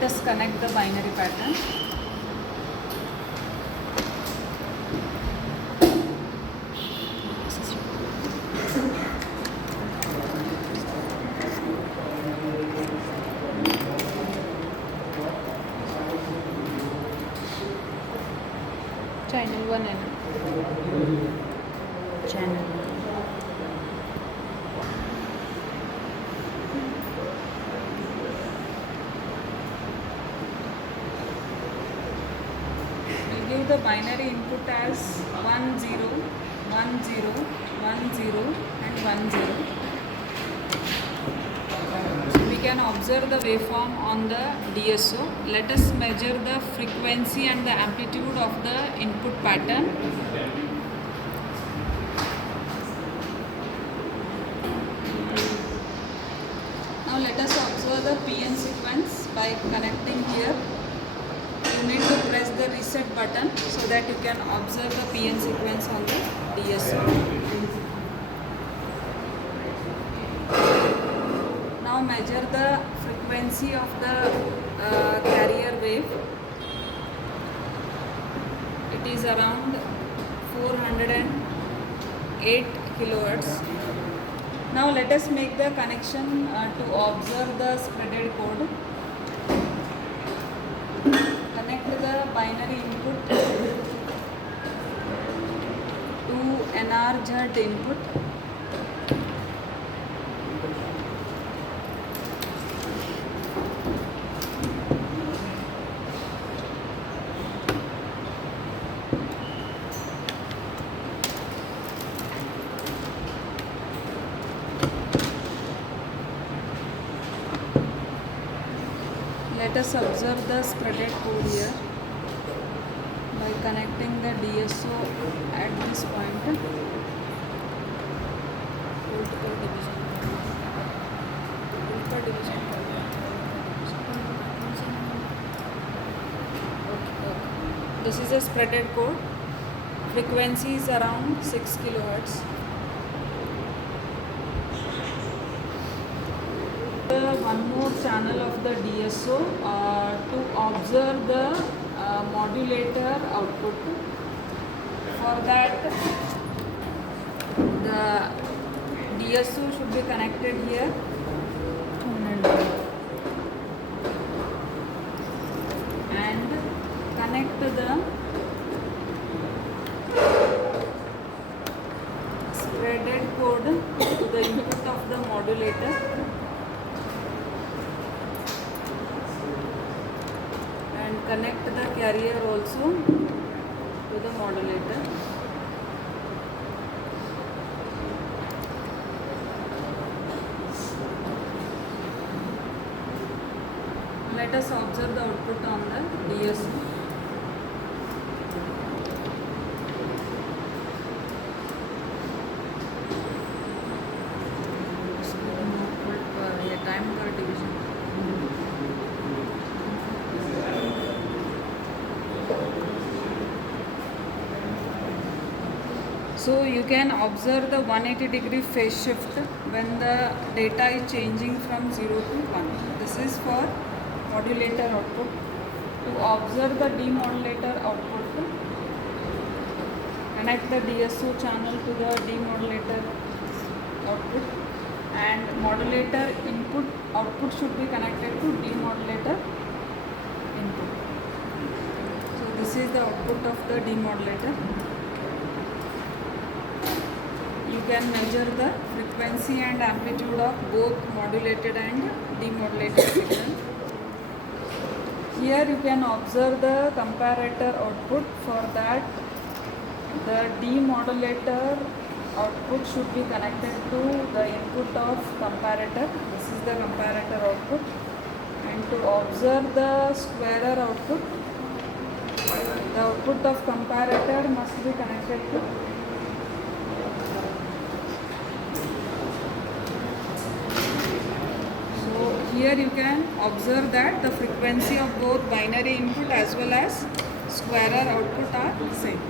Let us connect the binary pattern. Channel 1 and Channel. We'll give the binary input as 1 0 1 0 1 0 and 1 0. So we can observe the waveform on the DSO. Let us measure the frequency and the amplitude of the input pattern. Now let us observe the PN sequence by connecting here. You need to press the reset button so that you can observe the PN sequence on the DSO. Now measure the frequency of the carrier wave. It is around 408 kilohertz. Now let us make the connection to observe the spreaded code. Connect the binary input to NR-Z input. Let us observe the spreaded code here by connecting the DSO at this point. This is a spreaded code. Frequency is around 6 kilohertz. One more channel of the DSO to observe the modulator output. For that, the DSO should be connected here. And connect the spreaded code to the input of the modulator. Connect the carrier also to the modulator. Let us observe the output on the DSO. Time per division. So you can observe the 180-degree phase shift when the data is changing from 0 to 1. This is for modulator output. To observe the demodulator output, connect the DSO channel to the demodulator output, and modulator input output should be connected to demodulator input. So this is the output of the demodulator. You can measure the frequency and amplitude of both modulated and demodulated signal. Here you can observe the comparator output. For that, the demodulator output should be connected to the input of comparator. This is the comparator output. And to observe the squarer output, the output of comparator must be connected to here you can observe that the frequency of both binary input as well as squarer output are same.